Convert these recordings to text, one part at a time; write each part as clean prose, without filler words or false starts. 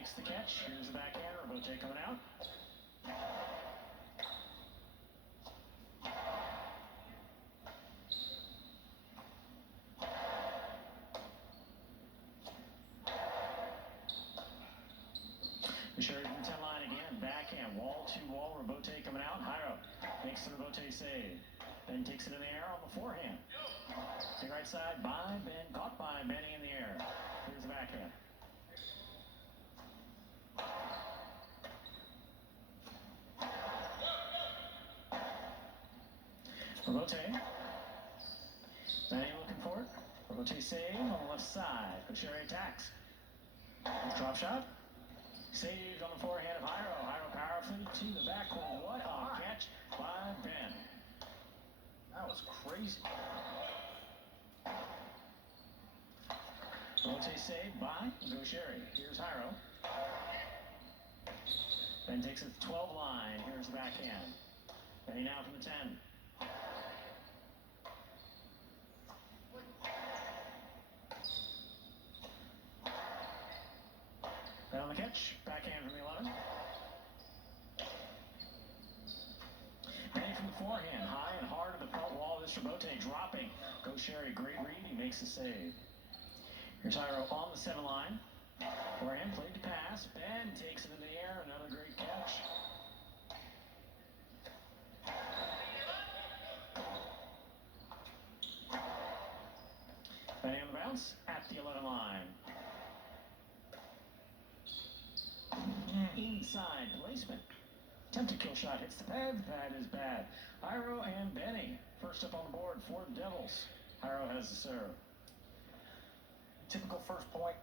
makes the catch. Here's the backhand. Robote coming out. Sherry from the 10 line again. Backhand. Wall to wall. Robote coming out. Jairo makes the Robote save. Then takes it in the air on the forehand. The right side by Ben. Caught by Benny in the air. Here's the backhand. Robote. Benny looking for it. Robote save on the left side. Sherry attacks. Drop shot. Saved on the forehand of Jairo. Jairo powerfully to the backcourt. What a catch by Ben. That was crazy. Robote saved by Gaucheri. Here's Jairo. Ben takes it to the 12 line. Here's the backhand. Benny now from the 10. Ben on the catch. Backhand from the 11. Benny from the forehand. High and hard to the front wall. This Robote dropping. Gaucheri, great read. He makes the save. Here's Jairo on the 7 line. Forehand played to pass. Ben takes it in the air. Another great catch. Benny on the bounce at the 11 line. Inside placement. Attempted kill shot hits the pad. The pad is bad. Jairo and Benny first up on the board for the Devils. Jairo has the serve. Typical first point,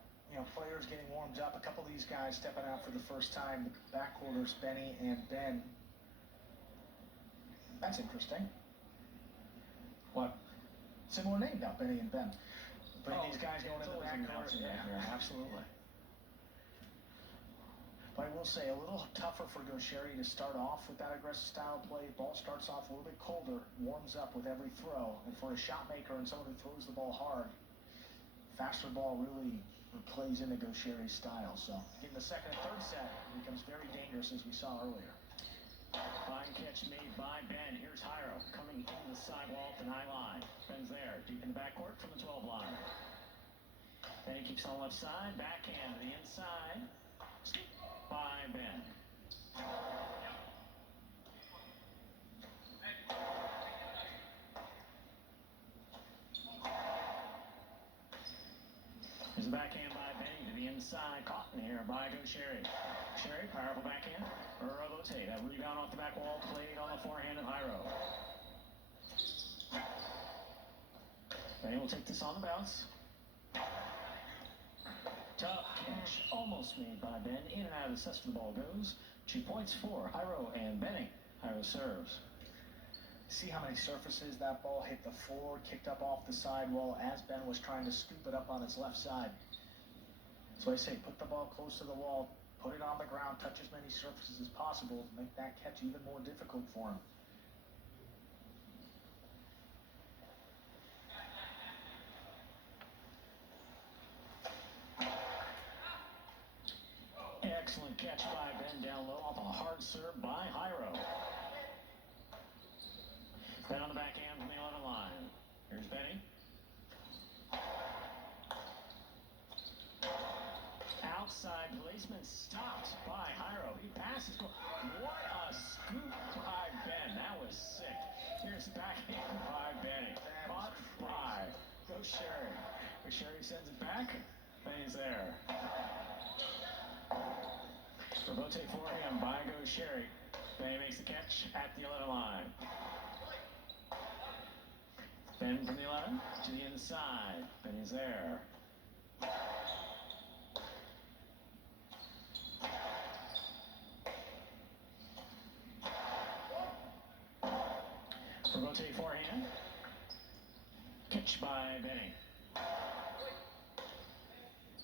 players getting warmed up. A couple of these guys stepping out for the first time. The backquarters, Benny and Ben. That's interesting. What? Similar name now, Benny and Ben. Bring these guys going in the backcourt. Yeah, absolutely. But I will say, a little tougher for Gaucheri to start off with that aggressive style of play. Ball starts off a little bit colder, warms up with every throw. And for a shot maker and someone who throws the ball hard, faster ball really plays into Gaucheri's style. So getting the second and third set becomes very dangerous, as we saw earlier. Fine catch made by Ben. Here's Jairo coming in the sidewall at the 9 line. Ben's there, deep in the backcourt from the 12 line. Benny keeps on the left side, backhand to the inside. By Ben. There's a backhand by Benny to the inside, caught in the air by Gaucheri. Gaucheri, powerful backhand. Robote, that rebound off the back wall, played on the forehand of Jairo. Benny will take this on the bounce. Tough catch, almost made by Ben. In and out of the cesta the ball goes. 2 points for Jairo and Benny. Jairo serves. See how many surfaces that ball hit the floor, kicked up off the sidewall as Ben was trying to scoop it up on his left side. So I say, put the ball close to the wall, put it on the ground, touch as many surfaces as possible, make that catch even more difficult for him. Excellent catch by Ben down low off a hard serve by Jairo. Ben on the backhand from the 11 line. Here's Benny. Outside placement stopped by Jairo. He passes. What a scoop by Ben. That was sick. Here's the backhand by Benny. Caught by Gaucheri. Gaucheri sends it back. Benny's there. Robote for him by Gaucheri. Benny makes the catch at the 11 line. Ben from the 11 to the inside. Benny's there. Robote forehand. Catch by Benny.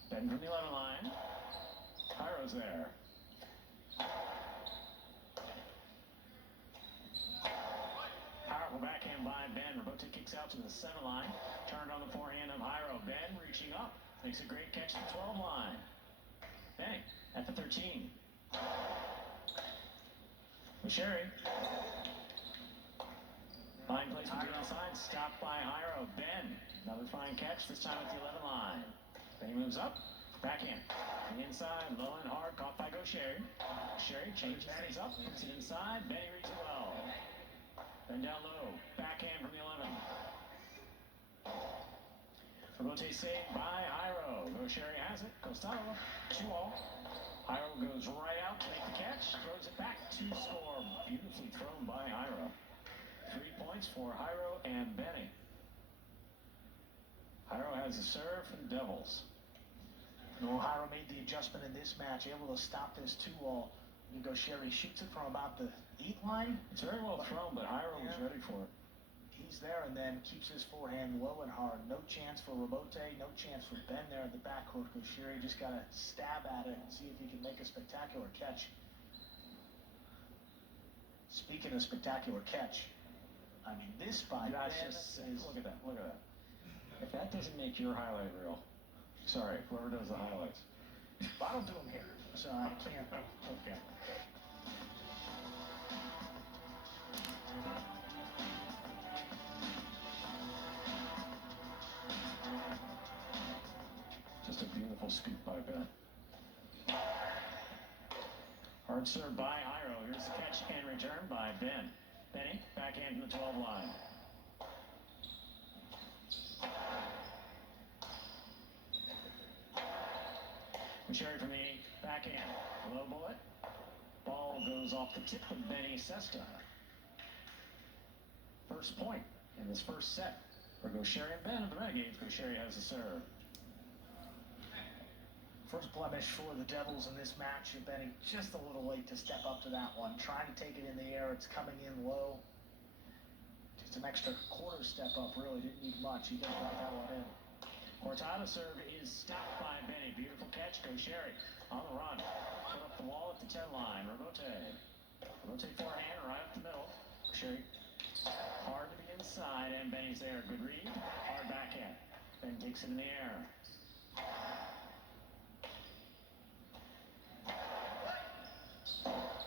Ben from the 11 line. Jairo's there. Powerful backhand by Ben. Robote kicks out to the 7 line. Turned on the forehand of Jairo. Ben reaching up. Makes a great catch to the 12 line. Benny at the 13. Sherry. Fine placement to the inside, stopped by Hyro. Ben, another fine catch, this time at the 11 line. Then he moves up, backhand. To the inside, low and hard, caught by Sherry. Sherry changes things up, puts it inside, Benny reads it well. Then down low, backhand from the 11. Robote saved by Hyro. Sherry has it, Costello, 2-all. Hyro goes right out to make the catch, throws it back to score. Beautifully thrown by Hyro. 3 points for Hyro and Benny. Hyro has a serve for the Devils. No, Hyro made the adjustment in this match, able to stop this 2-all. Sherry shoots it from about the 8 line. It's very well thrown, but Hyro was ready for it. He's there and then keeps his forehand low and hard. No chance for Robote, no chance for Ben there in the backcourt. Sherry just got to stab at it and see if he can make a spectacular catch. Speaking of spectacular catch, I mean, this by Ben is... Look at that, look at that. If that doesn't make your highlight reel, sorry, whoever does the highlights. I don't do them here, so I can't. Okay. Just a beautiful scoop by Ben. Hard serve by Hyro. Here's the catch and return by Ben. Benny, backhand from the 12 line. Sherry from the 8, backhand. Low bullet. Ball goes off the tip of Benny Cesta. First point in this first set for Sherry and Ben of the Renegades. Sherry has the serve. First blemish for the Devils in this match. Benny just a little late to step up to that one. Trying to take it in the air. It's coming in low. Just an extra quarter step up, really. Didn't need much. He got that one in. Cortado serve is stopped by Benny. Beautiful catch. Sherry on the run. Put up the wall at the 10 line. Robote forehand right up the middle. Sherry hard to the inside, and Benny's there. Good read. Hard backhand. Ben takes it in the air.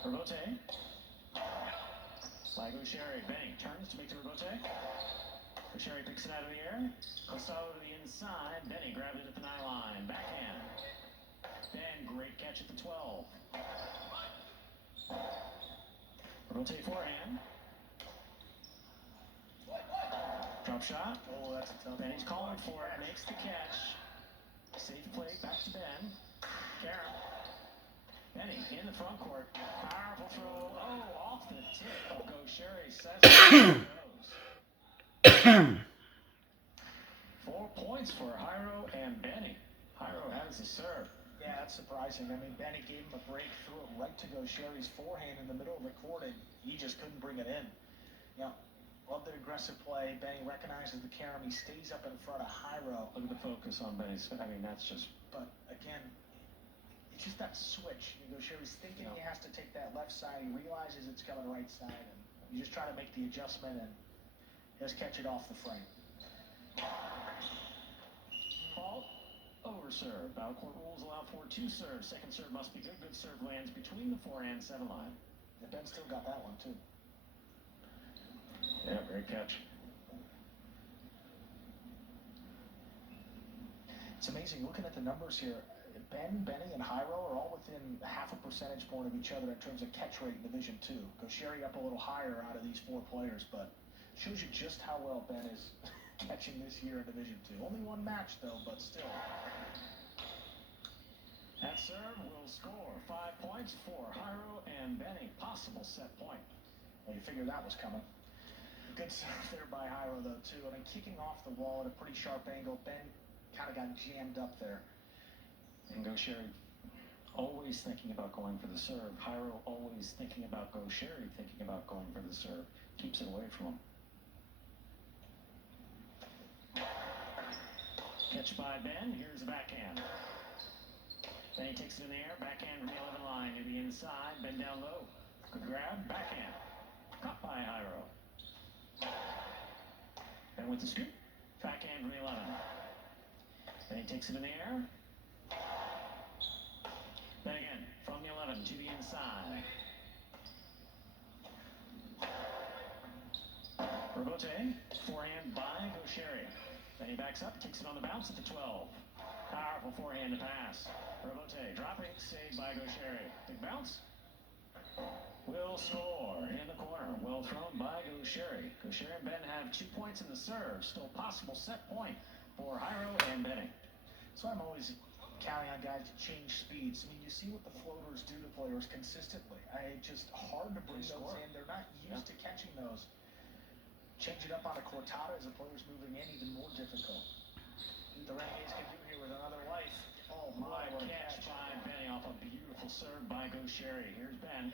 Robote. By Sherry. Benny turns to make the Robote. Sherry picks it out of the air. Costello to the inside. Benny grabbed it at the 9 line. Backhand. Ben, great catch at the 12. Robote forehand. Drop shot. Oh, that's a tough Benny's calling for it. Makes the catch. Safe play. Back to Ben. Karen. Benny in the front court. Powerful throw. Oh, off the tip of Sherry. Says 4 points for Hyro and Benny. Hyro has the serve. Yeah, that's surprising. I mean, Benny gave him a break, threw it right to Sherry's forehand in the middle of the court, and he just couldn't bring it in. Yeah, love the aggressive play. Benny recognizes the carom. He stays up in front of Hyro. Look at the focus on Benny's. I mean, that's just... But, again, it's just that switch. Sherry's thinking he has to take that left side. He realizes it's coming right side, and you just try to make the adjustment and just catch it off the frame. Ball over serve. Out-court rules allow for 2 serves. Second serve must be good. Good serve lands between the 4 and 7 line. And Ben still got that one, too. Yeah, great catch. It's amazing looking at the numbers here. Benny, and Hyro are all within half a percentage point of each other in terms of catch rate in Division 2. Sherry up a little higher out of these 4 players, but shows you just how well Ben is catching this year in Division 2. Only 1 match, though, but still. That serve will score 5 points for Hyro and Benny. Possible set point. Well, you figure that was coming. Good serve there by Hyro, though, too. I mean, kicking off the wall at a pretty sharp angle. Ben kind of got jammed up there. And Sherry always thinking about going for the serve. Hyro always thinking about Sherry thinking about going for the serve. Keeps it away from him. Catch by Ben. Here's the backhand. Then he takes it in the air. Backhand from the 11 line to the inside. Ben down low. Good grab. Backhand. Caught by Hyro. Ben with the scoop. Backhand from the 11. Then he takes it in the air. Then again, from to the inside. Robote, forehand by Gaucheri. Then he backs up, takes it on the bounce at the 12. Powerful forehand to pass. Robote dropping, saved by Gaucheri. Big bounce. Will score in the corner. Well thrown by Gaucheri. Gaucheri and Ben have 2 points in the serve. Still possible set point for Jairo and Benny. So I'm always counting on guys to change speeds. I mean, you see what the floaters do to players consistently. Just hard to bring those in. They're not used to catching those. Change it up on a cortada as the player's moving in, even more difficult. The Renegades can do here with another life. Oh my, what a catch by Benny off a beautiful serve by Gaucheri. Here's Ben.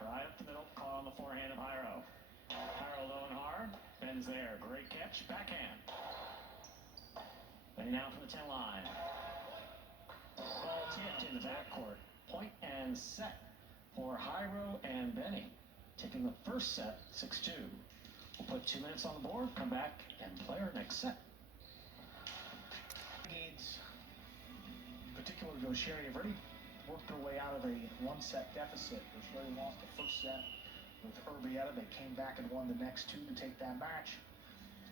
Right up the middle, caught on the forehand of Jairo. Jairo low and hard. Ben's there. Great catch. Backhand. Benny now from the 10 line. Ball tipped in the backcourt. Point and set for Jairo and Benny. Taking the first set, 6-2. We'll put 2 minutes on the board, come back, and play our next set. Renegades, in particular Gaucheri, have already worked their way out of a 1-set deficit. Gaucheri lost the first set with Urbieta. They came back and won the next 2 to take that match.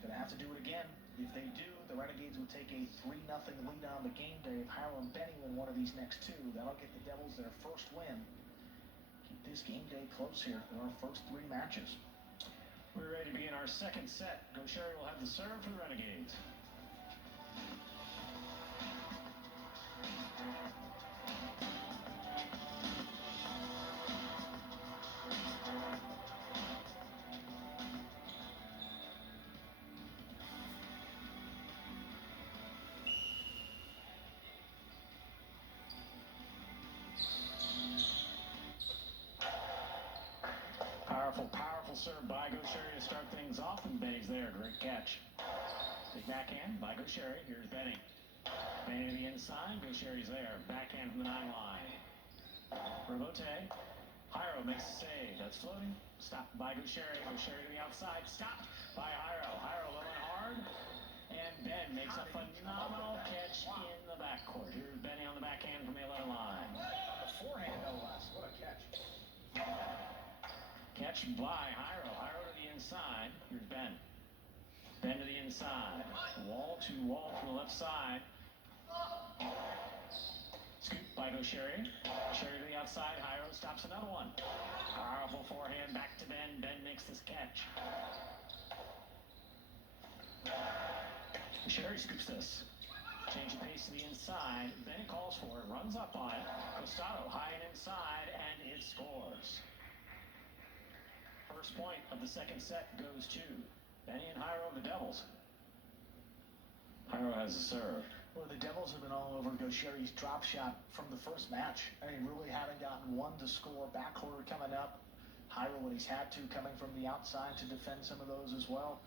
Going to have to do it again. If they do, the Renegades will take a 3-0 lead on the game day. If Jairo and Benny win one of these next 2, that'll get the Devils their first win. Keep this game day close here for our first 3 matches. We're ready to be in our second set. Gaucheri will have the serve for the Renegades. Powerful serve by Gaucheri to start things off, and Benny's there. Great catch. Big backhand by Gaucheri. Here's Benny. Benny to the inside. Gaucheri's there. Backhand from the 9 line. Robote. Jairo makes a save. That's floating. Stopped by Gaucheri. Gaucheri to the outside. Stopped by Jairo. Jairo low and hard. And Ben makes a phenomenal catch in the backcourt. Here's Benny on the backhand from the 11 line. The forehand, no less. What a catch. Catch by Jairo. Jairo to the inside. Here's Ben. Ben to the inside. Wall to wall from the left side. Scoop by Gaucheri. Gaucheri to the outside. Jairo stops another one. Powerful forehand back to Ben. Ben makes this catch. Gaucheri scoops this. Change of pace to the inside. Ben calls for it. Runs up on it. Costado high and inside. And it scores. First point of the second set goes to Benny and Jairo of the Devils. Jairo has a serve. Well, the Devils have been all over Gaucheri's drop shot from the first match. I mean, really haven't gotten one to score. Backcourt coming up. Jairo, when he's had to, coming from the outside to defend some of those as well.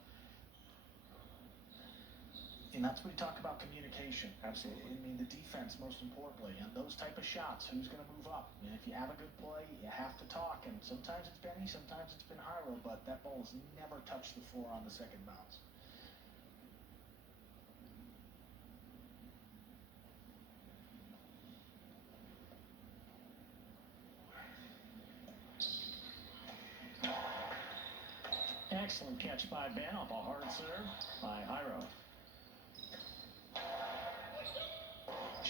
And that's when we talk about communication. Absolutely. I mean, the defense, most importantly. And those type of shots, who's going to move up? I mean, if you have a good play, you have to talk. And sometimes it's Benny, sometimes it's been Jairo, but that ball has never touched the floor on the second bounce. Excellent catch by Ben off a hard serve by Jairo.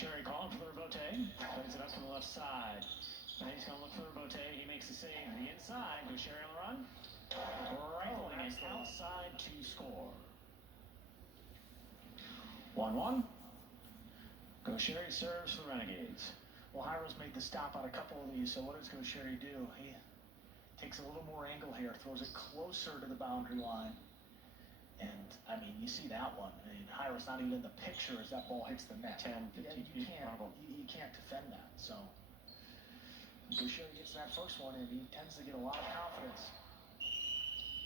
Gaucheri calling for the Robote. Plays it up from the left side. And he's going to look for the Robote. He makes the save to the inside. Gaucheri on the run. Rifling it outside to score. 1-1. Gaucheri serves for the Renegades. Well, Jairo's made the stop on a couple of these, so what does Gaucheri do? He takes a little more angle here, throws it closer to the boundary line. And, I mean, you see that one. I mean, Jairo's not even in the picture as that ball hits the net. 10, 15 you can't defend that. So, Gaucheri gets that first one, and he tends to get a lot of confidence.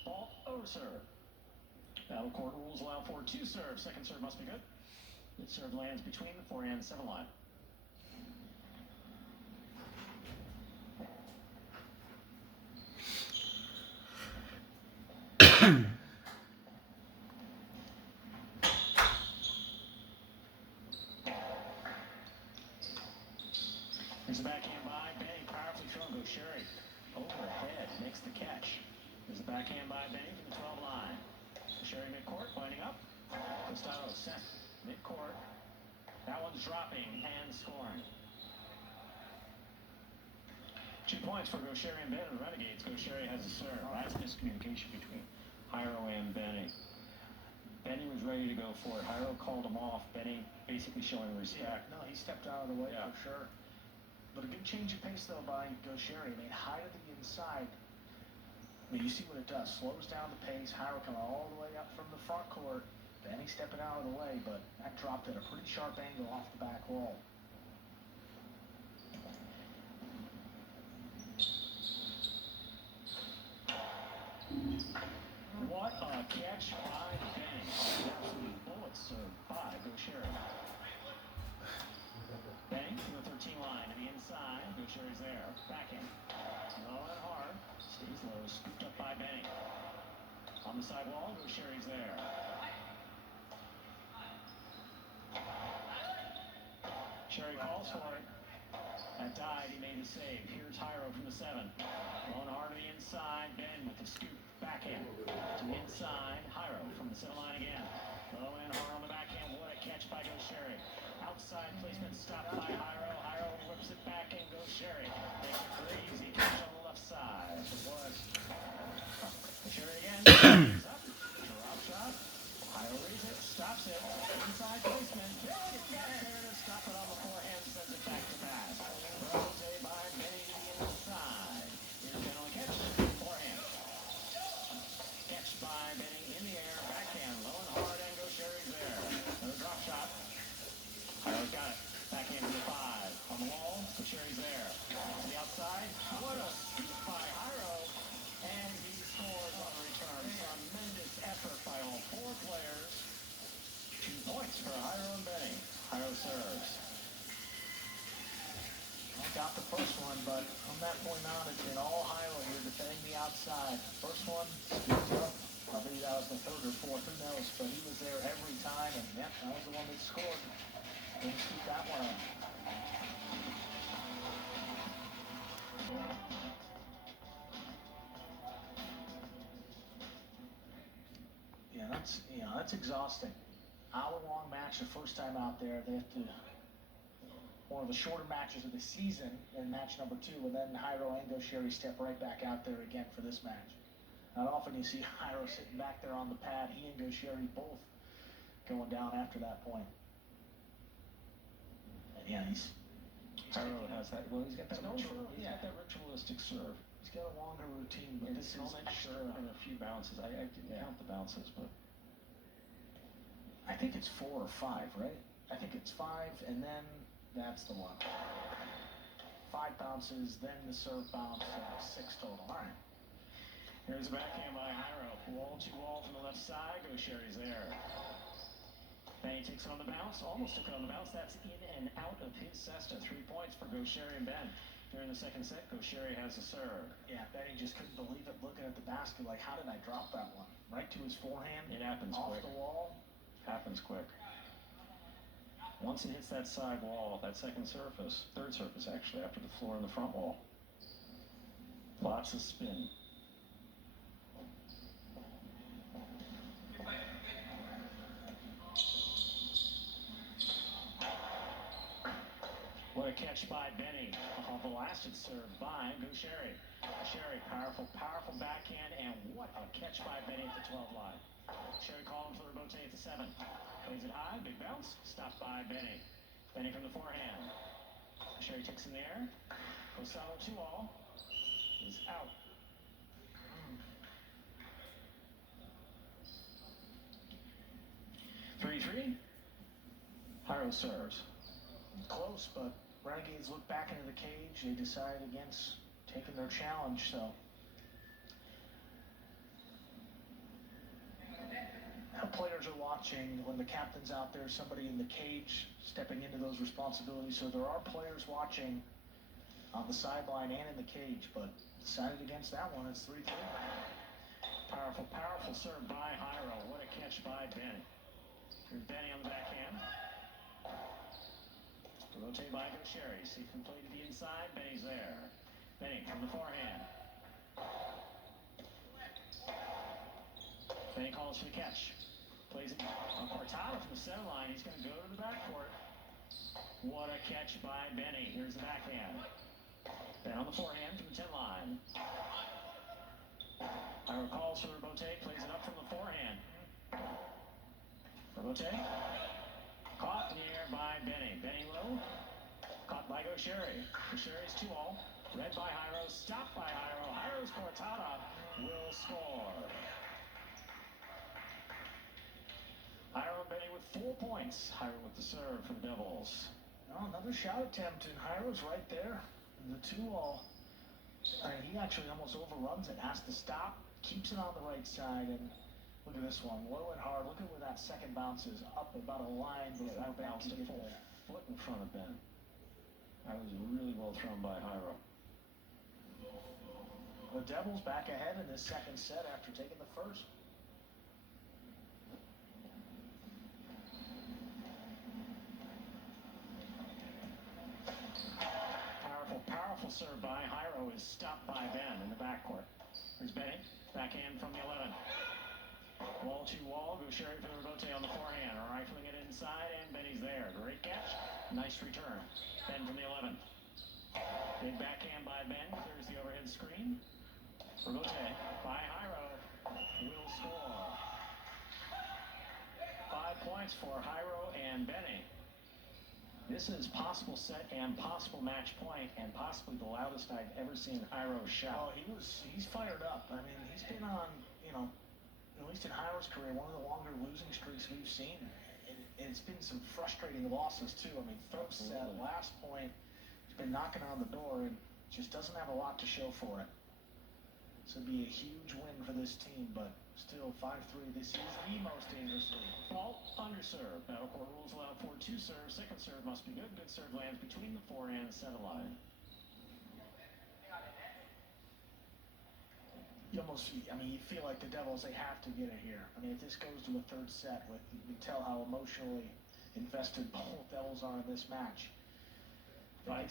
Ball over serve. Battle court rules allow for 2 serves. Second serve must be good. Good serve lands between the 4 and 7 line. Here's a backhand by Benny, powerfully Gaucheri overhead makes the catch. There's a backhand by Benny from the 12 line. Gaucheri midcourt, winding up. Costello sent midcourt. That one's dropping and scoring. 2 points for Gaucheri and Ben and the Renegades. Gaucheri has a serve. That's miscommunication between Jairo and Benny. Benny was ready to go for it. Jairo called him off. Benny basically showing respect. No, he stepped out of the way for sure. But a good change of pace though by Gaucheri. I mean, high to the inside. I mean, you see what it does. Slows down the pace. Jairo coming all the way up from the front court. Benny stepping out of the way, but that dropped at a pretty sharp angle off the back wall. What a catch by Benny. Absolute bullet served by Gaucheri. Benny from the 13 line to the inside. Gaucheri's there. Backhand. Low and hard. Stays low. Scooped up by Benny. On the sidewall, Gaucheri's there. Gaucheri calls for it. That died. He made the save. Here's Jairo from the 7. Low and hard to the inside. Ben with the scoop. Backhand to the inside. Jairo from the 7 line again. Low and hard on the backhand. What a catch by Gaucheri. Outside placement stopped by Jairo. Jairo whips it back and Gaucheri makes a crazy catch on the left side. It was. Gaucheri again. He's up. Drop shot. Jairo reads it. Stops it. Inside placement. There to stop it on the forehand. Sends it back to pass. Rotate by Benny to the inside. Here's Ben on the catch. Forehand. Catch by Benny in the air. Backhand. Low and hard and Gaucheri's there. Another drop shot. Jairo's got it. Backhand to the 5. On the wall, Gaucheri's there. To the outside. What a scoop by Jairo. And he scores on the return. Tremendous effort by all 4 players. 2 points for Jairo and Benny. Jairo serves. Well, got the first one, but from that point on, it's been all Jairo here defending the outside. First one, scooped up. I believe that was the 3rd or 4th, who knows, but he was there every time, and yep, that was the one that scored. Didn't scoop that one up. Yeah, that's exhausting. Hour-long match the first time out there. They have to one of the shorter matches of the season in match number 2, and then Jairo and Gaucheri step right back out there again for this match. Not often you see Jairo sitting back there on the pad. He and Gaucheri both going down after that point. And yeah, Jairo has that. Well, he's got that ritualistic serve. He's got a longer routine, but this is extra and a few bounces. I didn't count the bounces, but I think it's 4 or 5, right? I think it's 5, and then that's the one. 5 bounces, then the serve bounce, 6 total. All right. Here's a backhand by Jairo. Wall to wall from the left side. Gaucheri's there. Benny takes it on the bounce. Almost took it on the bounce. That's in and out of his cesta. 3 points for Gaucheri and Ben. During the second set, Gaucheri has a serve. Yeah, Benny just couldn't believe it looking at the basket like, how did I drop that one? Right to his forehand. It happens off quick. The wall. Happens quick. Once it hits that side wall, that third surface actually, after the floor and the front wall. Lots of spin. What a catch by Benny. A blasted serve by Gaucheri. Gaucheri, powerful backhand, and what a catch by Benny at the 12 line. Gaucheri calling for the rotate at the 7. Plays it high, big bounce, stopped by Benny. Benny from the forehand. Gaucheri takes in the air. Costello 2-all. Is out. Three. Jairo serves. Close, but Renegades look back into the cage. They decide against taking their challenge, so. Now players are watching. When the captain's out there, somebody in the cage stepping into those responsibilities. So there are players watching on the sideline and in the cage, but decided against that one. It's 3-3. Powerful serve by Jairo. What a catch by Benny. Here's Benny on the backhand. Rotate by Gaucheri. See if he can play to the inside. Benny's there. Benny from the forehand. Benny calls for the catch. Plays it on Cortado from the center line. He's going to go to the backcourt. What a catch by Benny. Here's the backhand. Ben on the forehand from the 10 line. Ira calls for Robote. Plays it up from the forehand. Robote. Caught in the air by Benny. Benny low. Caught by Gaucheri. Gaucheri's 2-all. Read by Jairo. Stopped by Jairo. Jairo's Cortada will score. Jairo and Benny with 4 points. Jairo with the serve for the Devils. Oh, another shot attempt, and Jairo's right there. The 2-all. He actually almost overruns it. Has to stop. Keeps it on the right side, and look at this one. Low and hard. Look at where that second bounce is. Up about a line. Yeah, that bounced a full foot in front of Ben. That was really well thrown by Jairo. The Devils back ahead in this second set after taking the first. Powerful serve by Jairo is stopped by Ben in the backcourt. Here's Benny. Backhand from the 11. Wall to wall. Gaucheri for the Robote on the forehand. Rifling it inside, and Benny's there. Great catch. Nice return. Ben from the 11. Big backhand by Ben. Clears the overhead screen. Robote by Jairo will score. 5 points for Jairo and Benny. This is possible set and possible match point, and possibly the loudest I've ever seen Jairo shout. Oh, he's fired up. I mean, he's been on, at least in Jairo's career, one of the longer losing streaks we've seen. It's been some frustrating losses too. I mean, third set, last point, he's been knocking on the door and just doesn't have a lot to show for it. This would be a huge win for this team, but still 5-3. This is the most dangerous league. Fault, underserve. Battle court rules allow for 2 serves. Second serve must be good. Good serve lands between the forehand and center line. You feel like the Devils, they have to get it here. I mean, if this goes to a third set, you can tell how emotionally invested both Devils are in this match. 5-3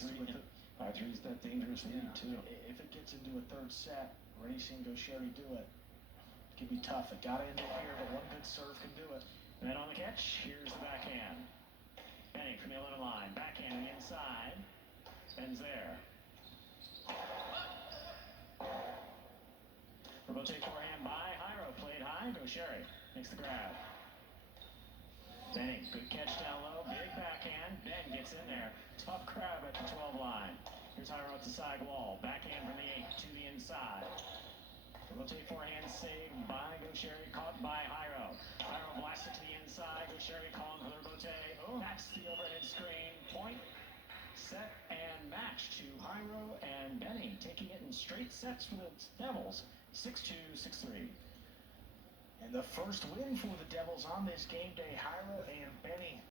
is that dangerous lead, too. If it gets into a third set, already seen Gaucheri do it. It can be tough. It got to end it here, but one good serve can do it. Ben on the catch. Here's the backhand. Benny from the 11 line. Backhand on the inside. Ben's there. Robote forehand by Jairo. Played high. Gaucheri makes the grab. Benny, good catch down low. Big backhand. Ben gets in there. Tough grab at the 12 line. Here's Jairo at the side wall. Backhand from the 8 to the inside. Robote forehand saved by Gaucheri, caught by Jairo. Jairo blasted to the inside. Gaucheri calling for the Robote. Oh, that's the overhead screen. Point, set, and match to Jairo and Benny, taking it in straight sets for the Devils. 6-2, 6-3. And the first win for the Devils on this game day, Jairo and Benny